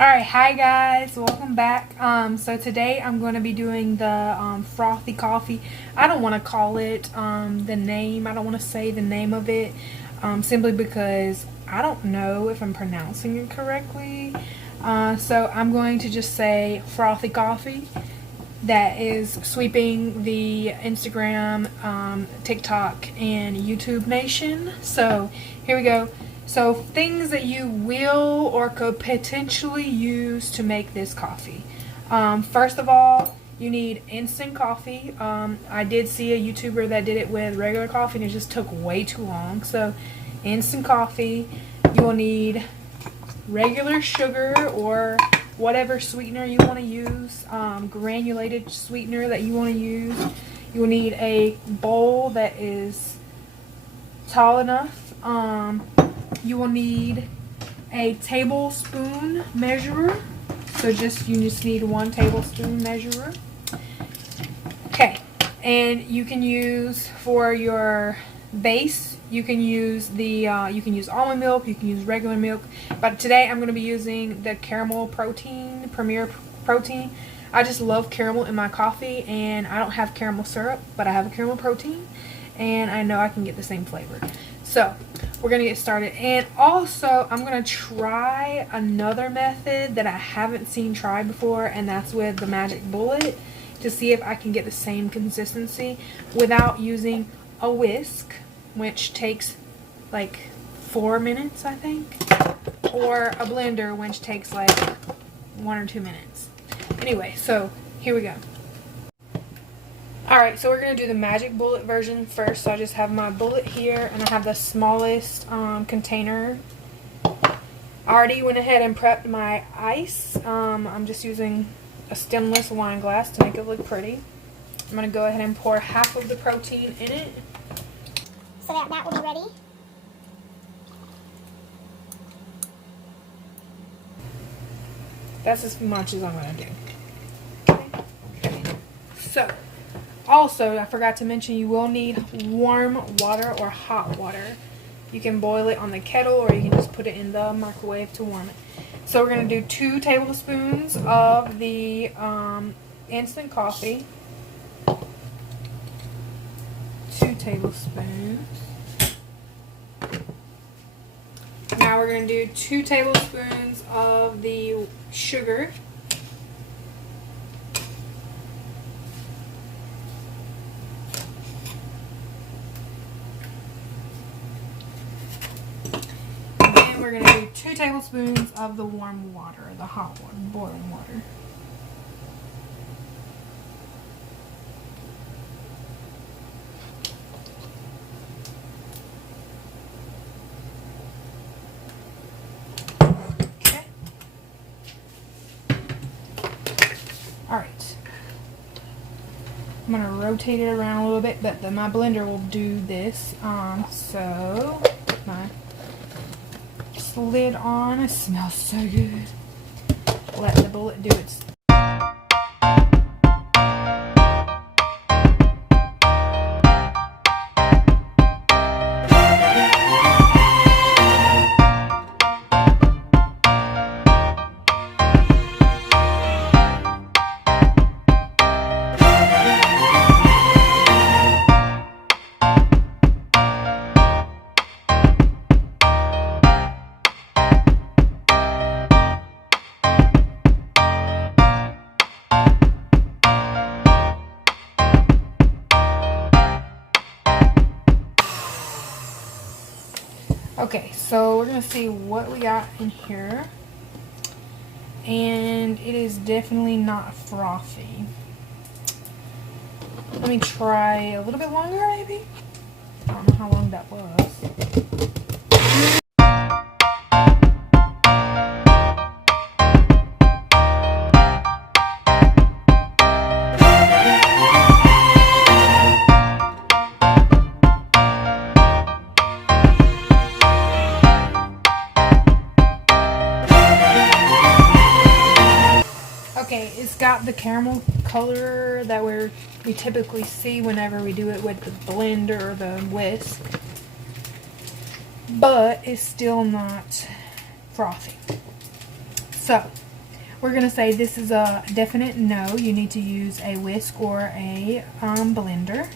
Alright, hi guys, welcome back. So today I'm going to be doing the frothy coffee. I don't want to call it the name, I don't want to say the name of it simply because I don't know if I'm pronouncing it correctly. So I'm going to just say frothy coffee. That is sweeping the Instagram, TikTok, and YouTube nation. So here we go. So things that you will or could potentially use to make this coffee. First of all, you need instant coffee. I did see a YouTuber that did it with regular coffee and it just took way too long. So instant coffee. You will need regular sugar or whatever sweetener you want to use, granulated sweetener that you want to use. You will need a bowl that is tall enough. You will need a tablespoon measurer. So you just need 1 tablespoon measurer. Okay, and you can use for your base. You can use almond milk. You can use regular milk. But today I'm going to be using the caramel protein, Premier Protein. I just love caramel in my coffee, and I don't have caramel syrup, but I have a caramel protein, and I know I can get the same flavor. So we're going to get started. And also I'm going to try another method that I haven't seen tried before, and that's with the magic bullet, to see if I can get the same consistency without using a whisk, which takes like 4 minutes, I think, or a blender, which takes like 1 or 2 minutes. Anyway, so here we go. Alright, so we're going to do the magic bullet version first. So I just have my bullet here, and I have the smallest container. I already went ahead and prepped my ice. I'm just using a stemless wine glass to make it look pretty. I'm going to go ahead and pour half of the protein in it. So that will be ready. That's as much as I'm going to do. Okay. So, also, I forgot to mention, you will need warm water or hot water. You can boil it on the kettle, or you can just put it in the microwave to warm it. So we're going to do 2 tablespoons of the instant coffee. 2 tablespoons. Now we're going to do 2 tablespoons of the sugar. And then we're going to do 2 tablespoons of the warm water, the hot water, boiling water. Alright, I'm going to rotate it around a little bit, but my blender will do this. So, put my lid on. It smells so good. Let the bullet do its Okay, so we're going to see what we got in here. And it is definitely not frothy. Let me try a little bit longer, maybe? I don't know how long that was. Okay, it's got the caramel color that we typically see whenever we do it with the blender or the whisk, but it's still not frothy. So we're going to say this is a definite no. You need to use a whisk or a blender.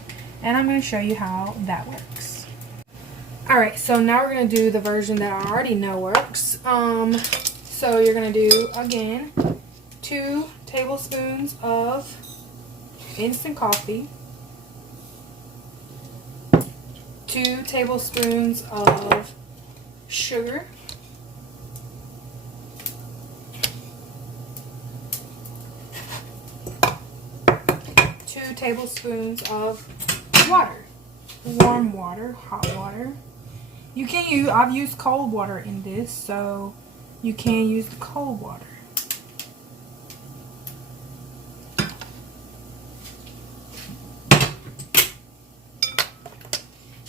And I'm going to show you how that works. Alright, so now we're going to do the version that I already know works. So you're going to do, again, 2 tablespoons of instant coffee, 2 tablespoons of sugar, 2 tablespoons of water, warm water, hot water. You can use, I've used cold water in this, so you can use the cold water.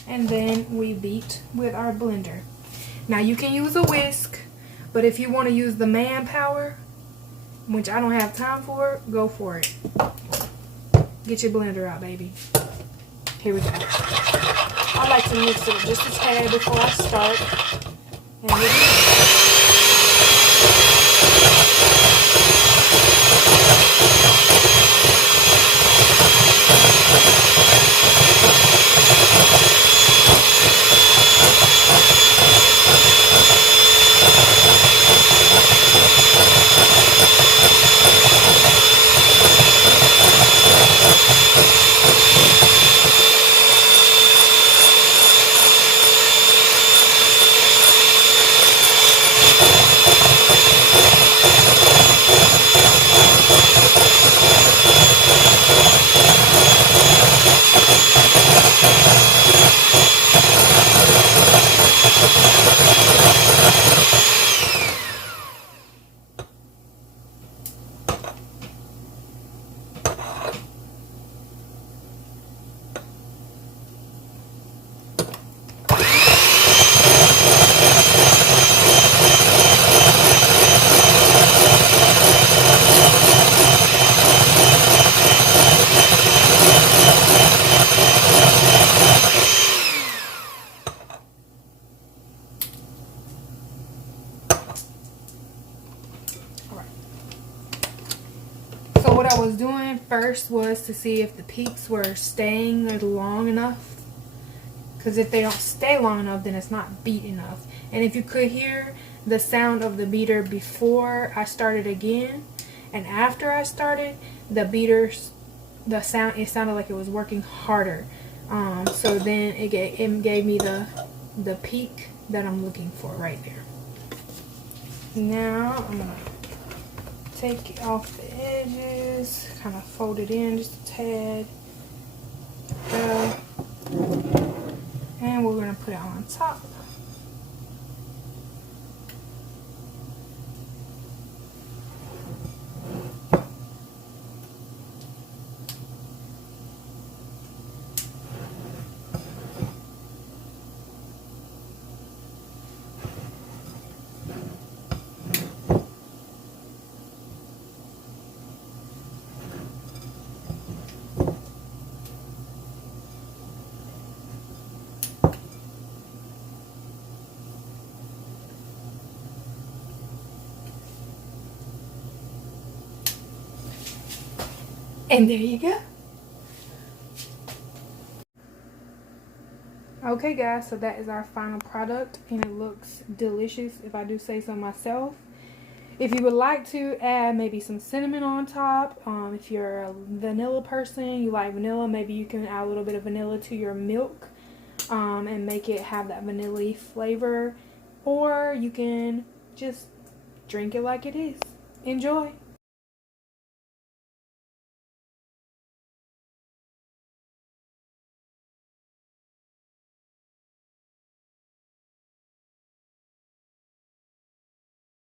And then we beat with our blender. Now you can use a whisk, but if you want to use the manpower, which I don't have time for, go for it. Get your blender out, baby. Here we go. I like to mix it just a tad before I start. And so what I was doing first was to see if the peaks were staying long enough. Because if they don't stay long enough, then it's not beat enough. And if you could hear the sound of the beater before I started again, and after I started, the sound, it sounded like it was working harder. So then it gave me the peak that I'm looking for right there. Now I'm gonna take off the edges, kind of fold it in just a tad. And we're gonna put it on top. And there you go. Okay guys, so that is our final product and it looks delicious if I do say so myself. If you would like to add maybe some cinnamon on top, if you're a vanilla person, you like vanilla, maybe you can add a little bit of vanilla to your milk and make it have that vanilla flavor, or you can just drink it like it is. Enjoy.